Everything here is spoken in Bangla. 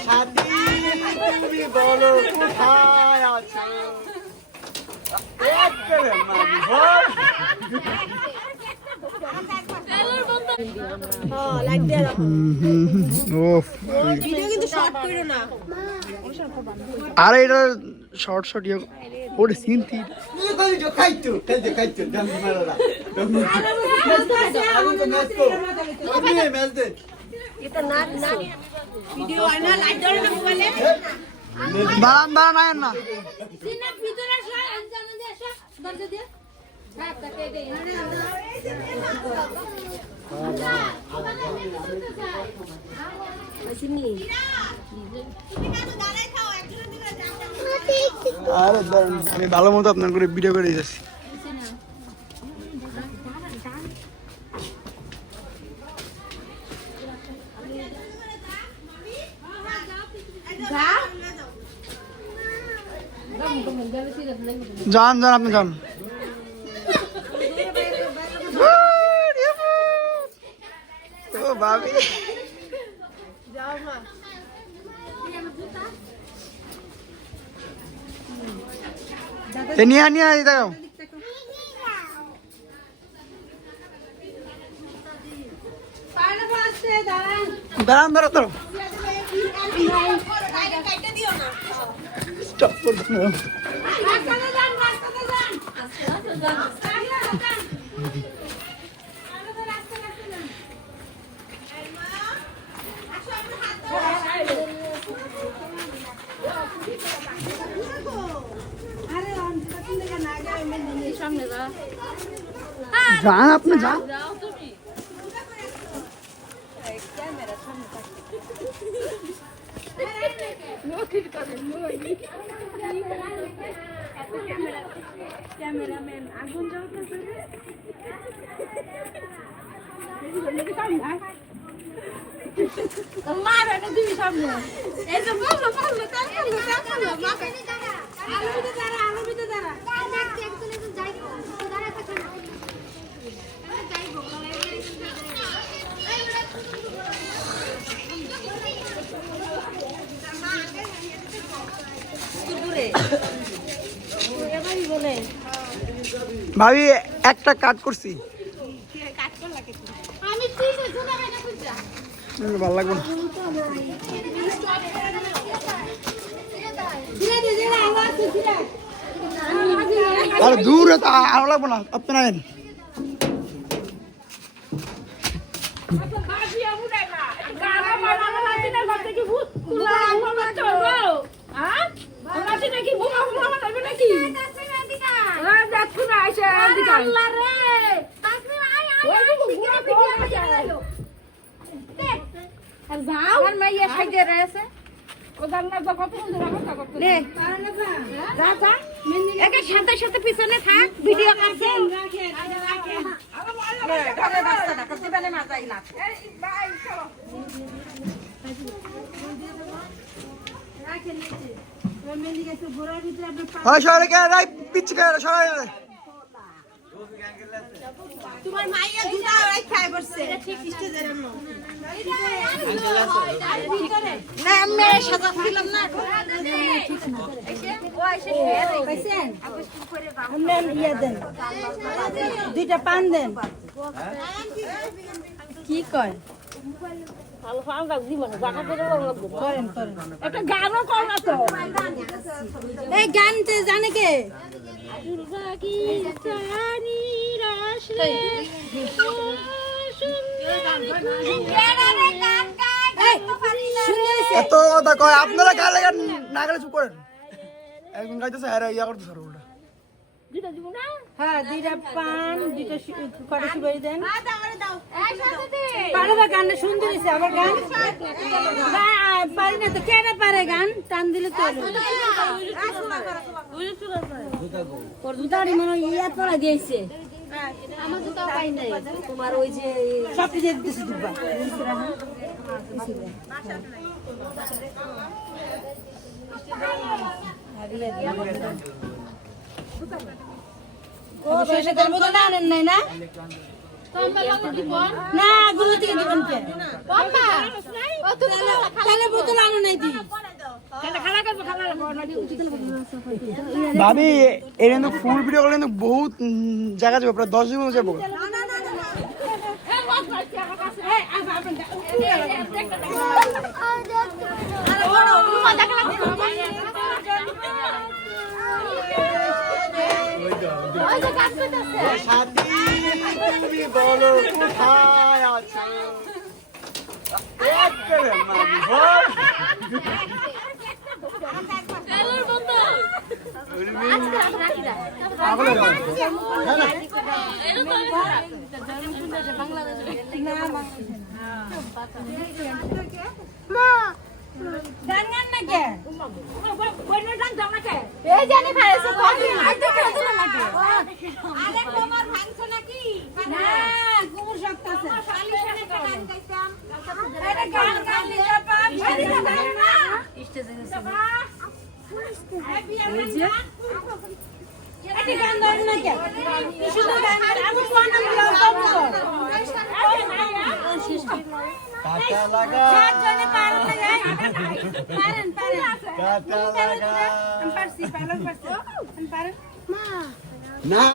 সাথী তুমি বলো কোথায় আছো আরে এটা শর্ট শর্ট ইয়ে ওরে সিন থি খাইতো দাম মারালা এটা না না ভিডিও আইনা লাইট ধরে না মোবাইলে দাঁড়ান দাঁড়ান না সিনা ভিতরে আসো জানা দে আসো দরজা দিয়ে হ্যাঁ তাকে দে আরে দাঁড়ান আমি ভালো মতো আপনার করে ভিডিও করে দিয়েছি যান যান আপনি যান ও ভাবি নিয়ে নিয়ে দেখো দাঁড়ান দাঁড়ান দাঁড়ান স্টপ করো যান আপনি যান ক্যামেরাম্যান আগুন জ্বলতেছে মার এটা দিবি সামনে এই যে বললো আলো ভিতরে দাঁড়া ভাবি একটা কাট করছি ভালো লাগবে না আরে দূর আরো লাগবো না আপনি আইন সাথে পিছনে থাক ভিডিও করছে তোমার মাইয়া দুটা ওই খায় বসছে ঠিক স্টেজের জন্য না আমি সাজা দিলাম না দুইটা পান দেন কি কয় একটা গানও কর না তো এই গান জানে কে এত কথা কয় আপনারা গালে না গেলে চুপ করেন একজন গাইতেছে হ্যাঁ ইয়া করতেছে ওটা হ্যাঁ দুইটা পান দুইটা কটা সুপারি দেন পারে গান সুন্দর হয়েছে আবার গান পারি না তো কেন পারে গান টান দিলে তো মনে ইয়া পড়া দিয়েছে আমার তো পাই নাই তোমার ওই যে সব কিছু দিতেছি দুবা নাই না না গুলো থেকে দিবেন কে তাহলে বোতল আনো নাই দি ভাবি এর কিন্তু ফুল ভিডিও করলে কিন্তু বহুত জায়গা যাবো, প্রায় 10 জন যাবো। সাথী তুমি বলো কোথায় আছো? একেবারে মানবর। এই জানি ভাইছে কফি আইতে খেতে না নাকি আরে তোমার ভাঙছো নাকি না গুমুর শক্ত আছে শালিশানে গান গাইতাম আরে গান গান লিয়া পাপ শাড়ি গান না স্টেজে গেছে আই বিয়া এটা গান দাও না কে শুধু গান আমি কোন নাম লাও কাটা লাগা চার জনে পারেন না পারেন কাটা লাগা আমি পারছি পারেন মা না